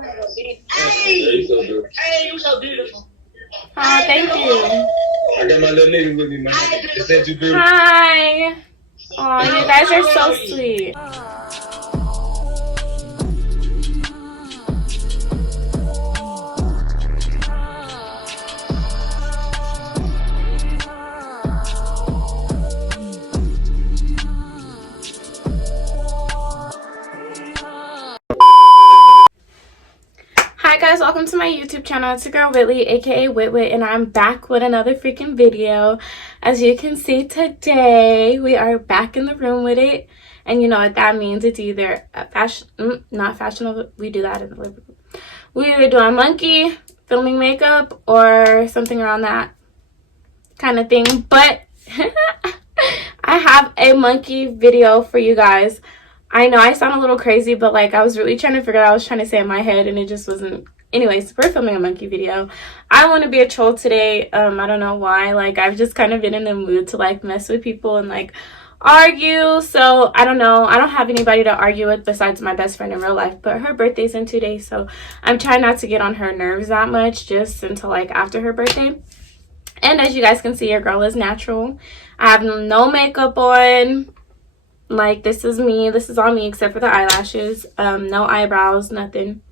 Hey, you so beautiful. Oh, thank you. I got my little nigga with me, man. They said you beautiful. Hi. Oh, you guys are so sweet. Hi guys, welcome to my YouTube channel. It's your girl Whitley, aka Witwit, and I'm back with another freaking video. As you can see today, we are back in the room with it, and you know what that means. It's either not fashionable. We do that in the living room. We either do a monkey, filming makeup, or something around that kind of thing. But I have a monkey video for you guys. I know I sound a little crazy, but like I was really trying to figure out what I was trying to say in my head, and it just wasn't. Anyways, we're filming a monkey video. I want to be a troll today. I don't know why. Like I've just kind of been in the mood to like mess with people and like argue. So I don't know. I don't have anybody to argue with besides my best friend in real life, but her birthday's in 2 days, so I'm trying not to get on her nerves that much just until like after her birthday. And as you guys can see, your girl is natural. I have no makeup on. Like, this is me. This is all me except for the eyelashes. No eyebrows, nothing.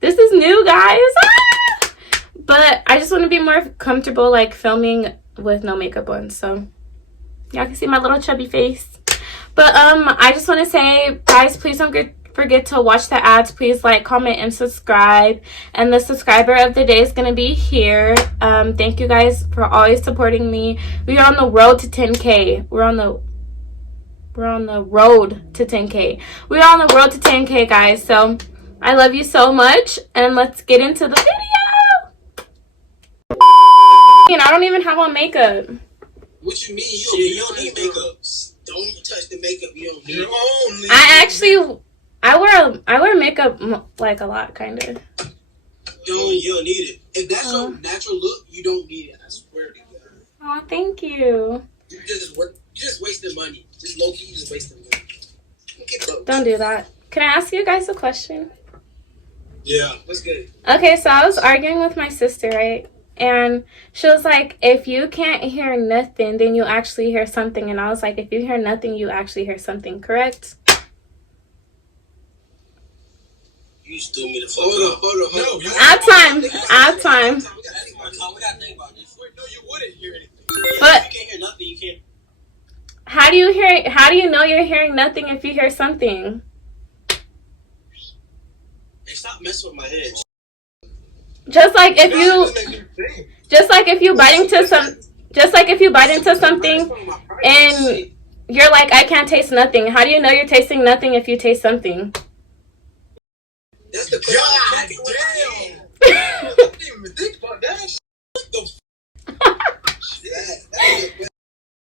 This is new, guys. Ah! But I just want to be more comfortable, like, filming with no makeup on. So, y'all can see my little chubby face. But, I just want to say, guys, please don't forget to watch the ads. Please like, comment, and subscribe. And the subscriber of the day is going to be here. Thank you guys for always supporting me. We are on the road to 10K. We're on the road to 10K. We're on the road to 10K, guys. So I love you so much, and let's get into the video. And I don't even have on makeup. What you mean? You don't need makeup. Don't touch the makeup. You don't need it. I wear makeup like a lot, kind of. You don't need it. If that's your natural look, you don't need it. I swear to God. Oh, thank you. You just wasting money. Just low key, you just wasting money. Don't do that. Can I ask you guys a question? Yeah, that's good. Okay, so I was arguing with my sister, right? And she was like, if you can't hear nothing, then you actually hear something. And I was like, if you hear nothing, you actually hear something, correct? You just threw me the fuck up. Hold on. No, I have time. We gotta think about this. No, you wouldn't hear anything. But if you can't hear nothing, you can't. How do you know you're hearing nothing if you hear something? Hey, stop messing with my head. Just like if you bite into something and you're like, I can't taste nothing. How do you know you're tasting nothing if you taste something? That's the God damn. I didn't even think about that. What the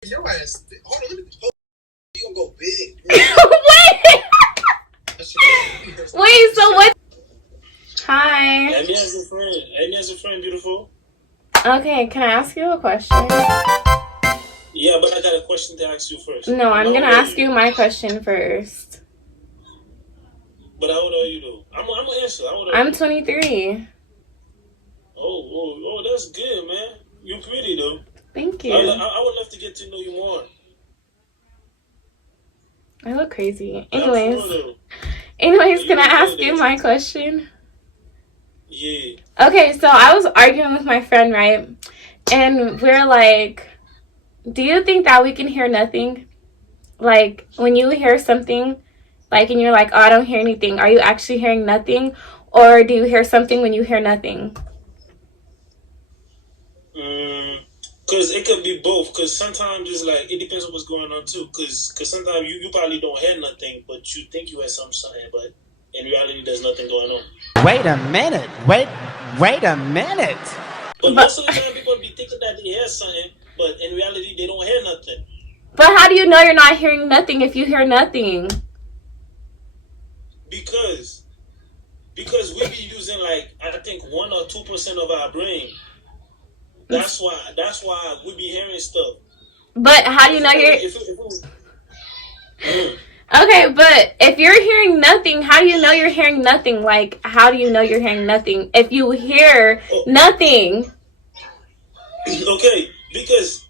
your ass. Hold on, let me. You gonna go big? Wait. So what? Hi. Add me as a friend, beautiful. Okay, can I ask you a question? Yeah, but I got a question to ask you first. No, I'm gonna ask you my question first. But how old are you though? I'm gonna answer. I'm 23. Oh, that's good, man. You pretty though. Thank you. I would love to get to know you more. I look crazy. Anyways, can I ask you my question? Yeah. Okay, so I was arguing with my friend, right? And we're like, do you think that we can hear nothing? Like, when you hear something, like, and you're like, oh, I don't hear anything. Are you actually hearing nothing? Or do you hear something when you hear nothing? Because it could be both. Because sometimes it's like, it depends on what's going on too. Because sometimes you probably don't hear nothing, but you think you heard something, but in reality, there's nothing going on. Wait a minute. Wait a minute. But most of the time, people be thinking that they hear something, but in reality, they don't hear nothing. But how do you know you're not hearing nothing if you hear nothing? Because we be using like, I think 1 or 2% of our brain. That's why we be hearing stuff. But how do you know Okay, but if you're hearing nothing, how do you know you're hearing nothing? Like, how do you know you're hearing nothing? If you hear nothing. Okay, because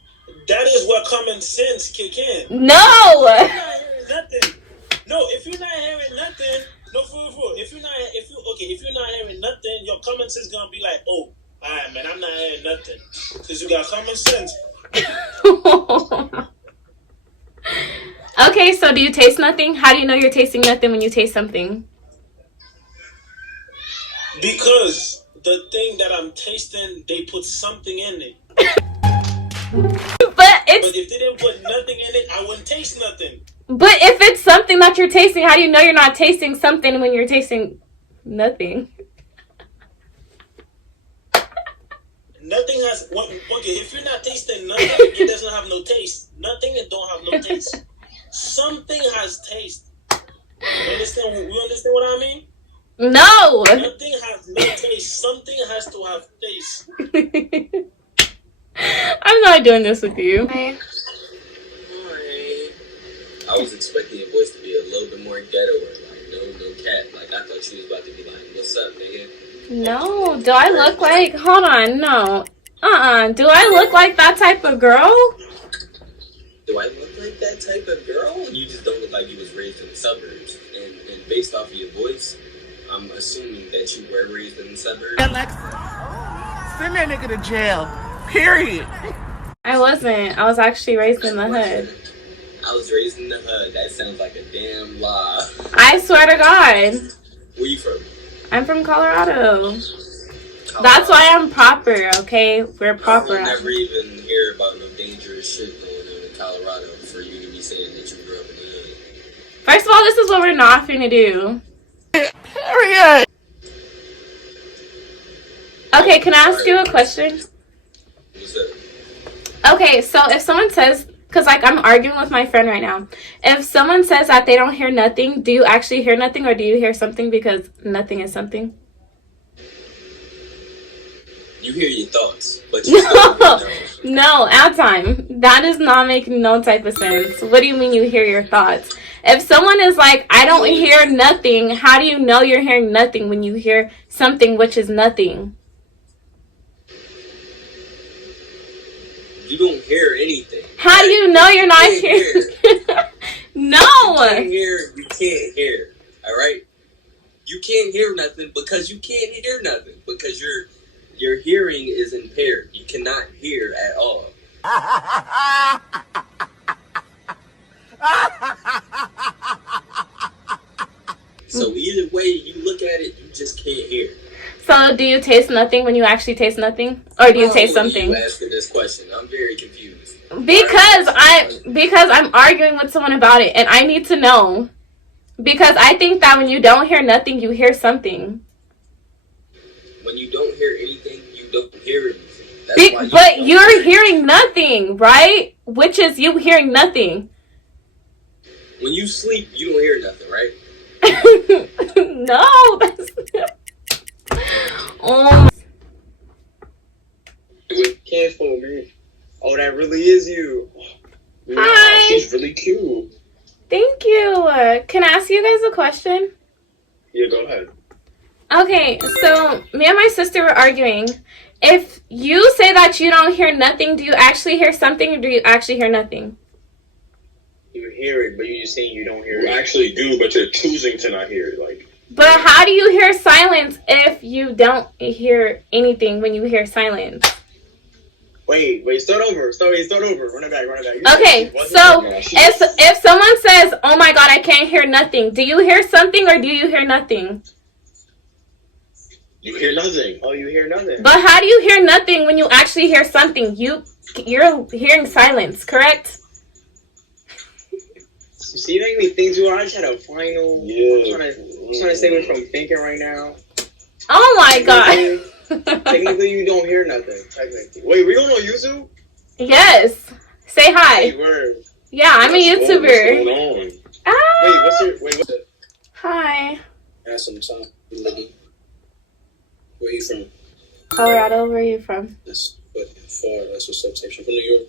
that is where common sense kick in. No! If you're not hearing nothing. No, if you're not hearing nothing, no fool. If you're not hearing nothing, your common sense gonna be like, oh, alright man, I'm not hearing nothing. Because you got common sense. Okay, so do you taste nothing? How do you know you're tasting nothing when you taste something? Because the thing that I'm tasting, they put something in it. But if they didn't put nothing in it, I wouldn't taste nothing. But if it's something that you're tasting, how do you know you're not tasting something when you're tasting nothing? Nothing has... Okay, if you're not tasting nothing, it doesn't have no taste. Nothing, it don't have no taste. Something has taste. You understand what I mean? No! Nothing has no taste. Something has to have taste. I'm not doing this with you. Hi. I was expecting your voice to be a little bit more ghetto or like no cat. Like I thought she was about to be like, "What's up, nigga?" No. Do I look like... Hold on. No. Do I look like that type of girl? Do I look like that type of girl? You just don't look like you was raised in the suburbs. And based off of your voice, I'm assuming that you were raised in the suburbs. Alexa, send that nigga to jail. Period. I wasn't. I was actually raised in the hood. I was raised in the hood. That sounds like a damn lie. I swear to God. Where you from? I'm from Colorado. That's why I'm proper, okay? We're proper. I will never even hear about no dangerous shit going on in Colorado for you to be saying that you grew up in the hood. First of all, this is what we're not finna do. Period. Okay, can I ask you a question? What's up? Okay, so if someone says, because like I'm arguing with my friend right now, if someone says that they don't hear nothing, do you actually hear nothing or do you hear something because nothing is something? You hear your thoughts, but you still don't hear No, at time. That does not make no type of sense. What do you mean you hear your thoughts? If someone is like, I don't hear nothing, how do you know you're hearing nothing when you hear something which is nothing? You don't hear anything. How do you know you're not hearing? No. You can't hear. All right. You can't hear nothing because you can't hear nothing because your hearing is impaired. You cannot hear at all. So either way you look at it, you just can't hear. So do you taste nothing when you actually taste nothing, or do you taste something? You asking this question? I'm very confused. Because I'm arguing with someone about it, and I need to know. Because I think that when you don't hear nothing, you hear something. When you don't hear anything, you don't hear anything. But you're hearing nothing, right? Which is you hearing nothing. When you sleep, you don't hear nothing, right? No. Oh. Careful, man. Oh, that really is you. Hi. She's really cute. Thank you. Can I ask you guys a question? Yeah, go ahead. Okay, so me and my sister were arguing. If you say that you don't hear nothing, do you actually hear something or do you actually hear nothing? You hear it, but you're just saying you don't hear You it. actually do, but you're choosing to not hear it. Like, But how do you hear silence if you don't hear anything when you hear silence? Wait, start over. Start over. Run it back. Okay, so if someone says, oh my God, I can't hear nothing, do you hear something or do you hear nothing? you hear nothing. Oh, you hear nothing. But how do you hear nothing when you actually hear something? You're hearing silence, correct? See, you make me think too hard. I just had a final. Yeah. I'm trying to stay away from thinking right now. Oh my God. Technically, you don't hear nothing. Technically. Wait, we going on YouTube? Yes. Say hi. Hey, word. Yeah, I'm a YouTuber. What's going on? Ah. What's it? Hi. Ask some time. Where you from? Colorado, where are you from? That's fucking far. That's what's up, Sam. From New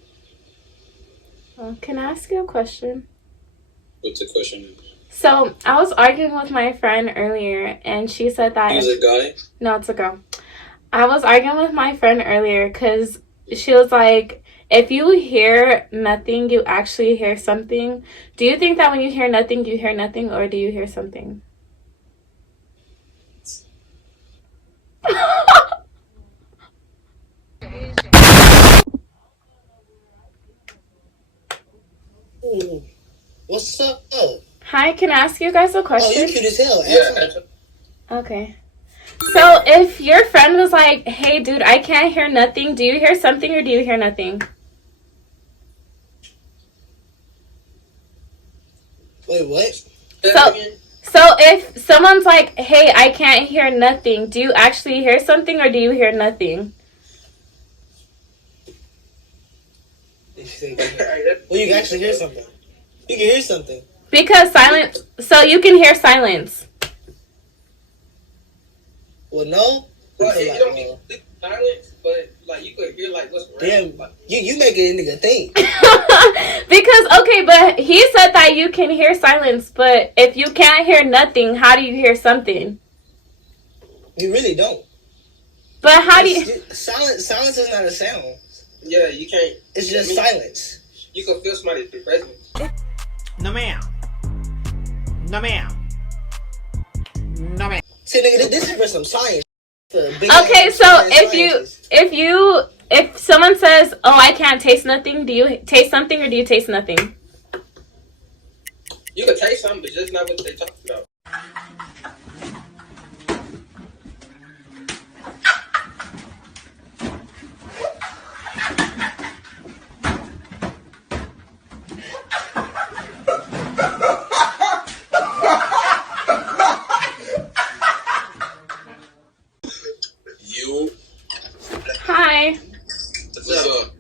York. Can I ask you a question? What's the question? So I was arguing with my friend earlier, and she said that. He's a guy. No, it's a girl. I was arguing with my friend earlier because she was like, if you hear nothing, you actually hear something. Do you think that when you hear nothing, or do you hear something? Ooh, what's up? Hi, can I ask you guys a Oh, question? you cute as hell. Yeah. Okay. So if your friend was like, hey, dude, I can't hear nothing, do you hear something or do you hear nothing? Wait, what? So if someone's like, hey, I can't hear nothing, do you actually hear something or do you hear nothing? Well, you can actually hear something. You can hear something. Because silence, so you can hear silence. Well, no. Well, Because, you don't need silence, but like you could hear like what's around. damn, you make it a nigga think. Because, okay, but he said that you can hear silence, but if you can't hear nothing, how do you hear something? You really don't. But how do you... Silence is not a sound. Yeah, you can't. It's just silence. You can feel somebody's presence. No ma'am. No ma'am. No ma'am. See, nigga, this is for some science. Okay, so if someone says, oh, I can't taste nothing, do you taste something or do you taste nothing? You can taste something, but just not what they talking about. Hi. What's up?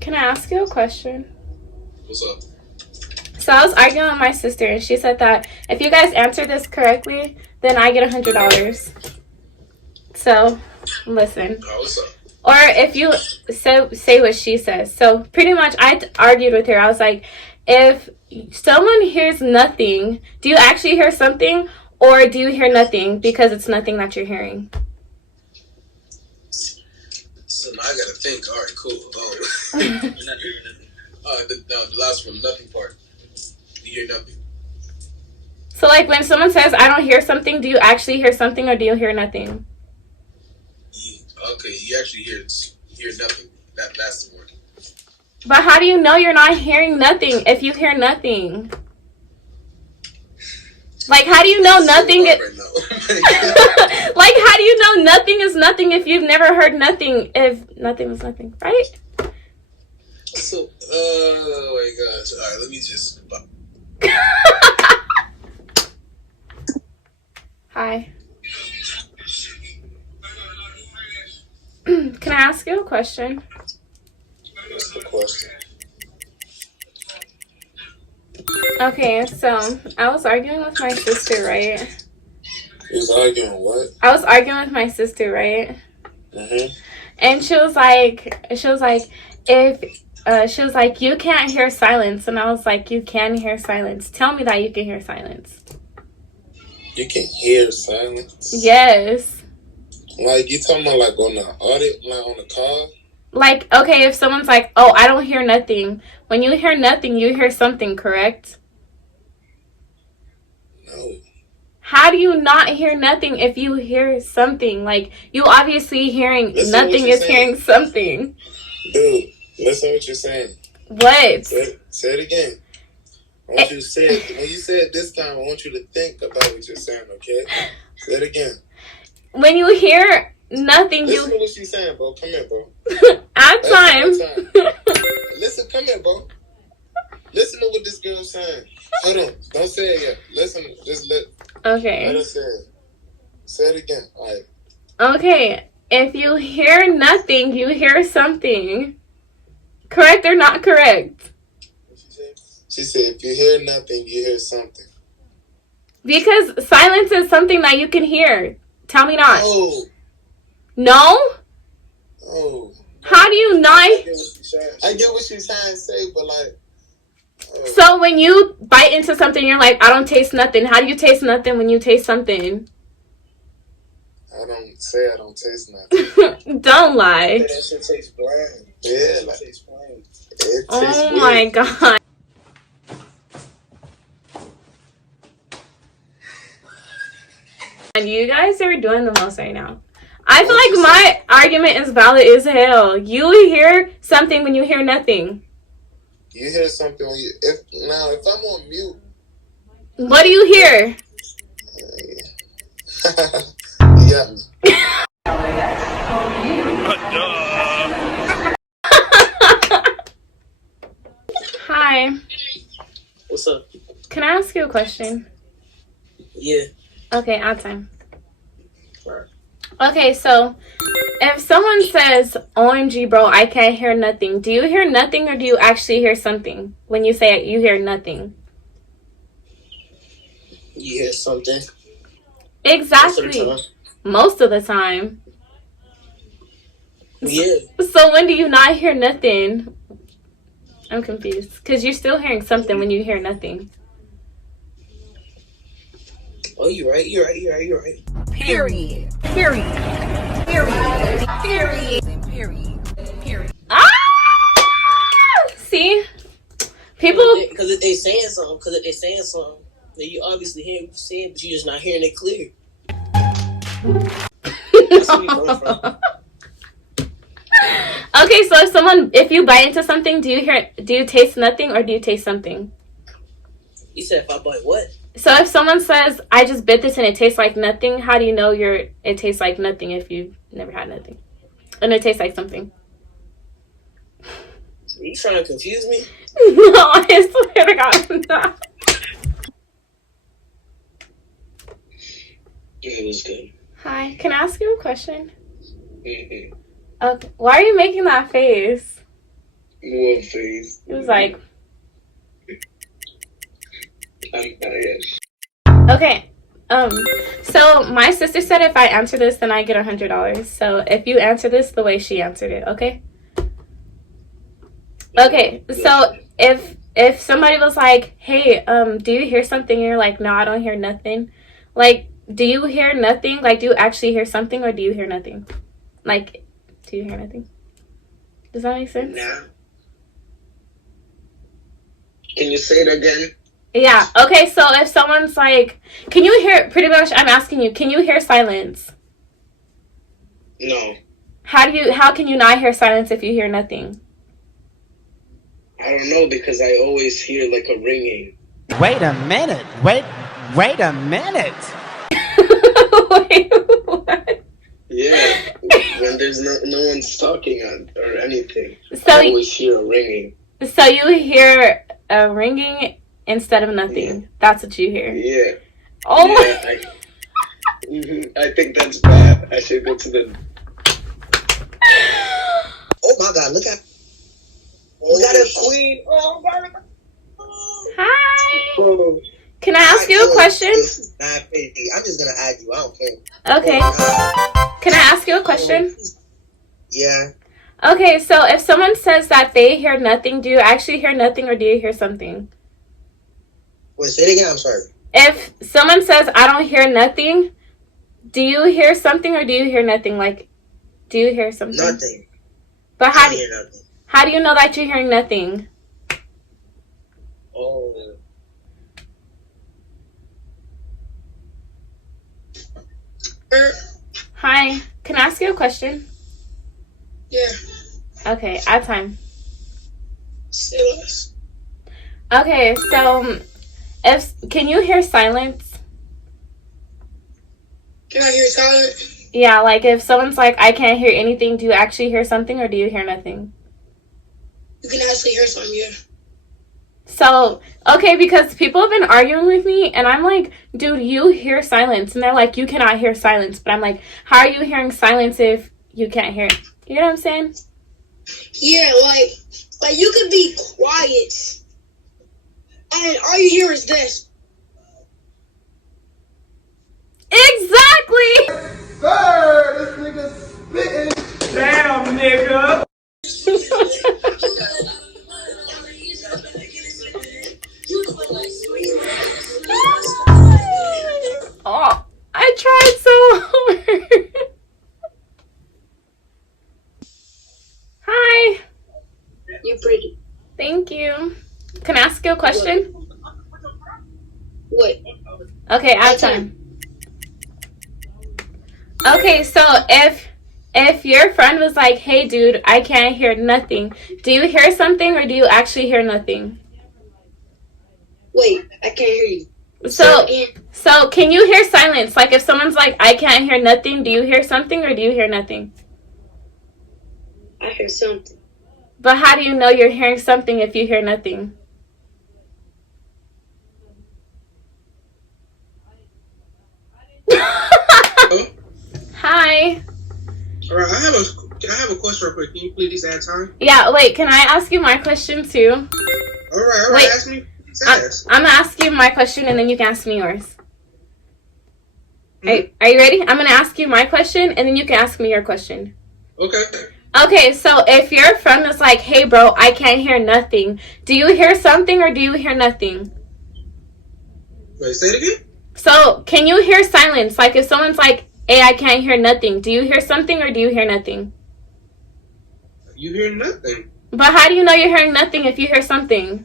Can I ask you a question? What's up? So I was arguing with my sister, and she said that if you guys answer this correctly, then I get $100. So, listen. Oh, what's up? Or if you say what she says. So pretty much I argued with her. I was like, if someone hears nothing, do you actually hear something? Or do you hear nothing because it's nothing that you're hearing? So now I gotta think. All right, cool. You're not hearing nothing. The last one, nothing part. You hear nothing. So like when someone says, I don't hear something, do you actually hear something or do you hear nothing? Okay, you actually hear nothing. That's the word. But how do you know you're not hearing nothing if you hear nothing? Like, how do you know nothing? Like, how do you know nothing is nothing if you've never heard nothing? If nothing is nothing, right? So, oh my gosh! All right, let me just. Hi. Can I ask you a question? What's the question? Okay, so I was arguing with my sister, right? You was arguing what? I was arguing with my sister, right? Mm-hmm. And she was like, you can't hear silence. And I was like, you can hear silence. Tell me that you can hear silence. You can hear silence? Yes. Like, you talking about, like, on the audit, like, on the call? Like, okay, if someone's like, oh, I don't hear nothing. When you hear nothing, you hear something, correct? No. How do you not hear nothing if you hear something? Like, you obviously hearing nothing is hearing something. Dude, listen what you're saying. What? Say it again. I want you to say it. When you say it this time, I want you to think about what you're saying, okay? Say it again. When you hear nothing, Listen to what she's saying, bro. Come here, bro. At time. Listen, come here, bro. Listen to what this girl's saying. Hold on. Don't say it yet. Listen. Just let Okay. her say it. Say it again. All right. Okay. If you hear nothing, you hear something. Correct or not correct? She said, if you hear nothing, you hear something. Because silence is something that you can hear. Tell me not. Oh. No? Oh. How do you not? I get what she's trying to say, but like, So when you bite into something, you're like, I don't taste nothing. How do you taste nothing when you taste something? I don't say I don't taste nothing. Don't lie. That shit tastes bland. Yeah, That like, shit tastes bland. it tastes Oh weird. my god. And you guys are doing the most right now. I feel like my argument is valid as hell. You hear something when you hear nothing. You hear something when you if I'm on mute. What do you hear? You got me. Hi. What's up? Can I ask you a question? Yeah. Okay, add time. Okay, so if someone says, OMG, bro, I can't hear nothing, do you hear nothing or do you actually hear something when you say it, you hear nothing? You hear something? Exactly. Most of the time. Yeah. So when do you not hear nothing? I'm confused. Because you're still hearing something when you hear nothing. Oh, you're right. You're right. You're right. You're right. Period. Period. Period. Period. Period. Period. Ah! See? People... Because if they saying something, then you obviously hear what you're saying, but you're just not hearing it clear. That's where you're coming from. Okay, so if you bite into something, do you taste nothing or do you taste something? You said if I bite what? So if someone says, I just bit this and it tastes like nothing, how do you know it tastes like nothing if you've never had nothing? And it tastes like something. Are you trying to confuse me? No, I swear to God, I'm not. It was good. Hi, can I ask you a question? Mm-hmm. Okay, why are you making that face? What face? It was like... I'm tired. Okay, so my sister said if I answer this, then I get $100. So if you answer this the way she answered it, okay? Okay, so if somebody was like, hey, do you hear something? And you're like, no, I don't hear nothing. Like, do you hear nothing? Like, do you actually hear something or do you hear nothing? Like, do you hear nothing? Does that make sense? Nah. Can you say it again? Yeah. Okay, so if someone's like, can you hear, pretty much I'm asking you, can you hear silence? No. How can you not hear silence if you hear nothing? I don't know because I always hear like a ringing. Wait a minute. Wait a minute. Wait, what? Yeah, when there's no one's talking or anything, So I always hear a ringing. So you hear a ringing instead of nothing. Yeah. That's what you hear. Yeah. Oh Yeah, I think that's bad. I should go to the. Oh my God! Look at a queen. Oh my God! Hi. Oh. Can I ask you a question? This is not fair. I'm just gonna add you. I don't care. Okay. Can I ask you a question? Yeah. Okay, so if someone says that they hear nothing, do you actually hear nothing or do you hear something? Wait, say it again. I'm sorry. If someone says, I don't hear nothing, do you hear something or do you hear nothing? Like, do you hear something? Nothing. But I hear nothing. how do you know that you're hearing nothing? Oh. Hi, can I ask you a question? Yeah. Okay, at time. Say less. Okay, so can you hear silence? Can I hear silent? Yeah, like if someone's like, I can't hear anything, do you actually hear something or do you hear nothing? You can actually hear something. Yeah. So, okay, because people have been arguing with me and I'm like, dude, you hear silence. And they're like, you cannot hear silence. But I'm like, how are you hearing silence if you can't hear it? You know what I'm saying? Yeah, like you could be quiet, and all you hear is this. Exactly! Sir, this nigga spitting. Damn, nigga. you a question? What? Okay, add time. Okay, so if your friend was like, "Hey, dude, I can't hear nothing," do you hear something or do you actually hear nothing? Wait, I can't hear you. So can you hear silence? Like if someone's like, "I can't hear nothing," do you hear something or do you hear nothing? I hear something. But how do you know you're hearing something if you hear nothing? Hi. All right, I have a question real quick. Can you please add time? Yeah, wait, can I ask you my question too? All right, Wait. ask me. Ask. I'm gonna ask you my question and then you can ask me yours. Mm-hmm. Are you ready? I'm gonna ask you my question and then you can ask me your question. Okay. Okay, so if your friend is like, "Hey bro, I can't hear nothing," do you hear something or do you hear nothing? Wait, say it again? So can you hear silence? Like if someone's like, "Hey, I can't hear nothing," do you hear something or do you hear nothing? You hear nothing. But how do you know you're hearing nothing if you hear something?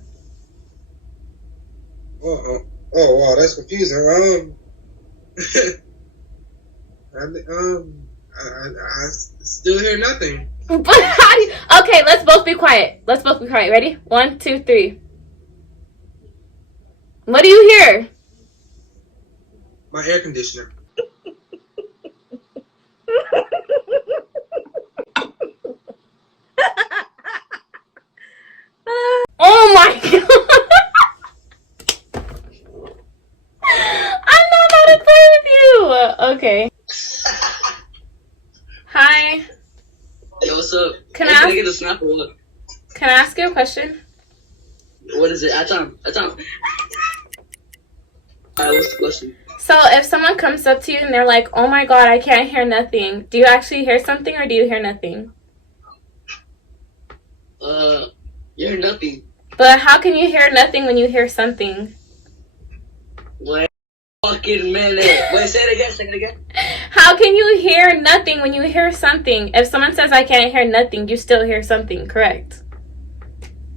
Oh wow, that's confusing. I still hear nothing. But how do you... Okay, let's both be quiet. Ready? 1, 2, 3. What do you hear? My air conditioner. Oh my god! I'm not about to play with you! Okay. Hi. Yo, what's up? Can Hey, I can I ask- get a snap or what? Can I ask you a question? What is it? At time. Alright, what's the question? So if someone comes up to you and they're like, "Oh my god, I can't hear nothing," do you actually hear something or do you hear nothing? You hear nothing. But how can you hear nothing when you hear something? Wait, fucking minute. Wait, say it again. How can you hear nothing when you hear something? If someone says, "I can't hear nothing," you still hear something, correct?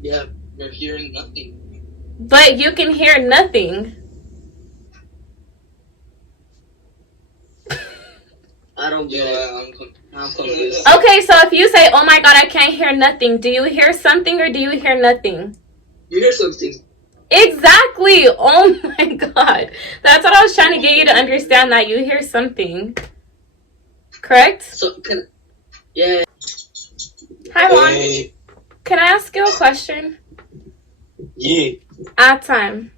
Yeah, you're hearing nothing. But you can hear nothing. I don't get it. I'm confused. Okay, so if you say, "Oh my god, I can't hear nothing," do you hear something or do you hear nothing? You hear something. Exactly. Oh my god. That's what I was trying to get you to understand, that you hear something. Correct? So, yeah. Hi, Juan. Hey, Can I ask you a question? yeah. At time.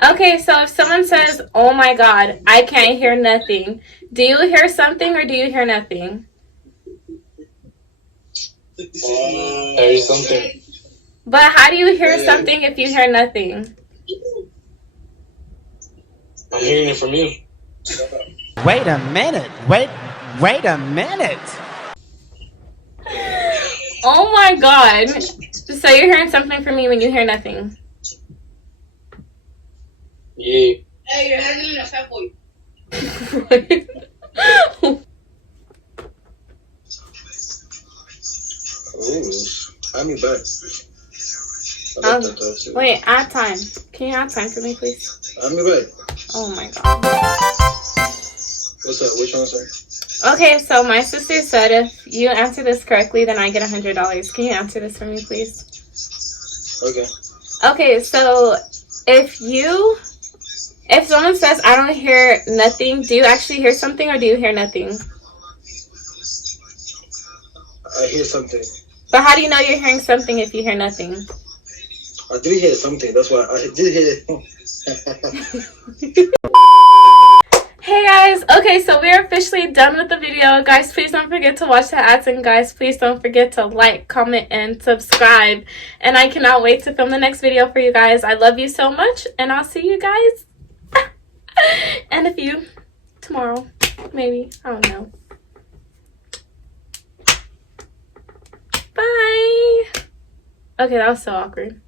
Okay, so if someone says, "Oh my god, I can't hear nothing," do you hear something or do you hear nothing? There's something. But how do you hear something if you hear nothing? I'm hearing it from you. Wait a minute. Wait a minute. Oh my god. So you're hearing something from me when you hear nothing. Yeah. Hey, you're handling a fat boy. Ooh, I mean, but I like that though, too. Wait, add time. Can you add time for me, please? I mean, but Oh my god. what's up? Which one, sir? Okay, so my sister said if you answer this correctly, then I get $100. Can you answer this for me, please? Okay. Okay, so if someone says, "I don't hear nothing," do you actually hear something or do you hear nothing? I hear something. But how do you know you're hearing something if you hear nothing? I did hear something. That's why I did hear it. Hey guys, okay, so we're officially done with the video. Guys, please don't forget to watch the ads, and guys, please don't forget to like, comment, and subscribe. And I cannot wait to film the next video for you guys. I love you so much, and I'll see you guys in a few tomorrow, maybe. I don't know. Bye. Okay, that was so awkward.